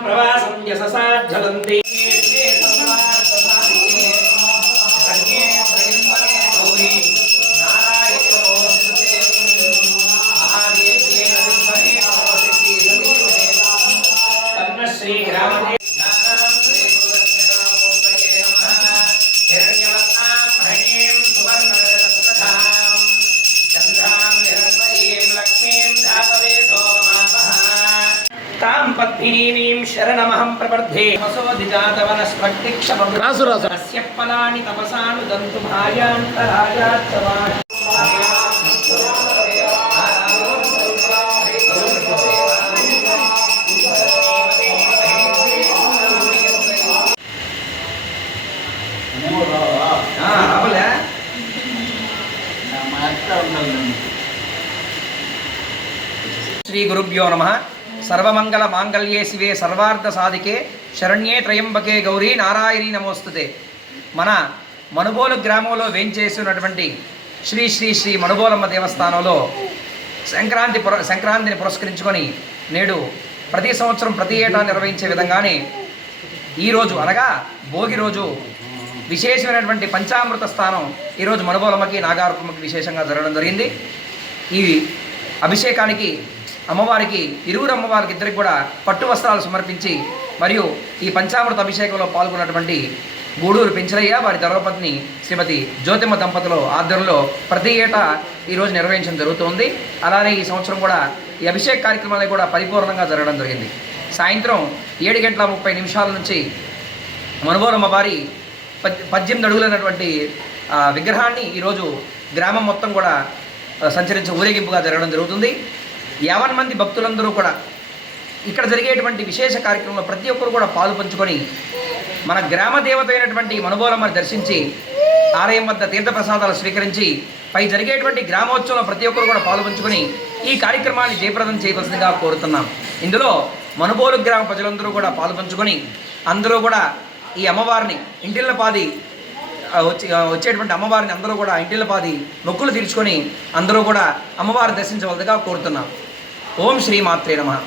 प्रवासं यशसा ज्वलन्ति शरणमहं प्रपद्ये मसोदिजातवनस्पतिक्षमस्य फलानि तपसानुदन्तु भार्यान्तराजात्सवान् श्री गुरुभ्यो नमः। सर्वमंगल मांगल्ये शिवे सर्वार्थ साधिके शरण्ये त्रयंबके गौरी नारायणी नमोस्तुते। మన మనుబోలు గ్రామంలో వేంచేసినటువంటి శ్రీ శ్రీ శ్రీ మనుబోలమ్మ దేవస్థానంలో సంక్రాంతిని పురస్కరించుకొని నేడు ప్రతి సంవత్సరం ప్రతి ఏటా నిర్వహించే విధంగానే ఈరోజు అనగా భోగి రోజు విశేషమైనటువంటి పంచామృత స్థానం ఈరోజు మనుబోలమ్మకి నాగార్పమ్మకి విశేషంగా జరగడం జరిగింది। ఈ అభిషేకానికి అమ్మవారికి ఇరువురు అమ్మవారికి ఇద్దరికి కూడా పట్టు వస్త్రాలు సమర్పించి మరియు ఈ పంచామృత అభిషేకంలో పాల్గొన్నటువంటి గూడూరు పెంచలయ్య వారి ధర్మపత్ని శ్రీమతి జ్యోతిమ్మ దంపతుల ఆధ్వర్యంలో ప్రతి ఏటా ఈరోజు నిర్వహించడం జరుగుతుంది। అలానే ఈ సంవత్సరం కూడా ఈ అభిషేక కార్యక్రమాలు కూడా పరిపూర్ణంగా జరగడం జరిగింది। సాయంత్రం 7:30 నుంచి మనుబోలమ్మ వారి 18 అడుగులైనటువంటి విగ్రహాన్ని ఈరోజు గ్రామం మొత్తం కూడా సంచరించే ఊరేగింపుగా జరగడం జరుగుతుంది। 50 మంది భక్తులందరూ కూడా ఇక్కడ జరిగేటువంటి విశేష కార్యక్రమంలో ప్రతి ఒక్కరు కూడా పాలు పంచుకొని మన గ్రామ దేవత అయినటువంటి మనుబోలమ్మని దర్శించి ఆలయం వద్ద తీర్థప్రసాదాలు స్వీకరించి పై జరిగేటువంటి గ్రామోత్సవంలో ప్రతి ఒక్కరు కూడా పాలు పంచుకొని ఈ కార్యక్రమాన్ని జయప్రదం చేయవలసిందిగా కోరుతున్నాం। ఇందులో మనుబోలు గ్రామ ప్రజలందరూ కూడా పాలు పంచుకొని అందరూ కూడా ఈ అమ్మవారిని ఇంటిళ్ళపాది వచ్చేటువంటి అమ్మవారిని అందరూ కూడా ఇంటిళ్ళపాది మొక్కులు తీర్చుకొని అందరూ కూడా అమ్మవారిని దర్శించవలసిందిగా కోరుతున్నాం। ఓం శ్రీ మాత్రే నమః।